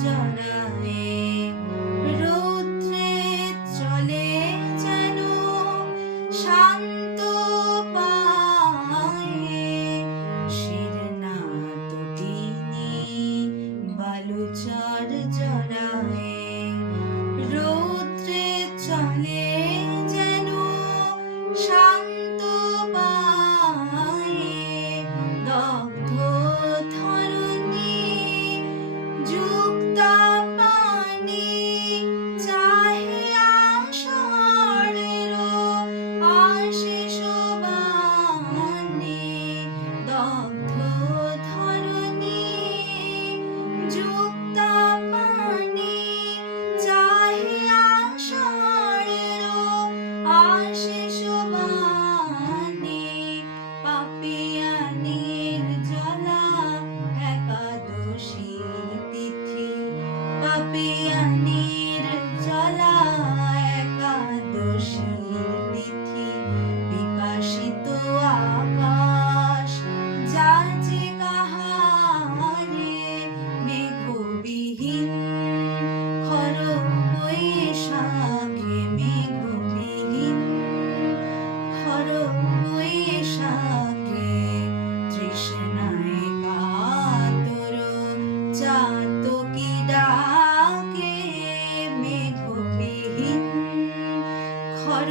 জড়ায়ে রৌদ্রে চলে যেন শান্ত পায়ে শিরনা তটিনী বালুচর জড়ায়ে রৌদ্রে চলে যেন শান্ত পায়ে দগ্ধ ধরণী যুক্তা পানি চাহে আষাঢ়ের আশিস বাণী দগ্ধ ধরণী যুক্তা পানি চাহে আষাঢ়ের আশিস বাণী পাপিয়ানির জ্বালা একাদশী তিথি পাপিয়ানির জ্বালা একাদশী তিথি বিকাশিত আকাশ যাচে কাহারে মেঘবিহীন খর বৈশাখে মেঘবিহীন খর বৈশাখে তৃষ্ণায় কাতর চাতকি ডাকে মেঘবিহীন খর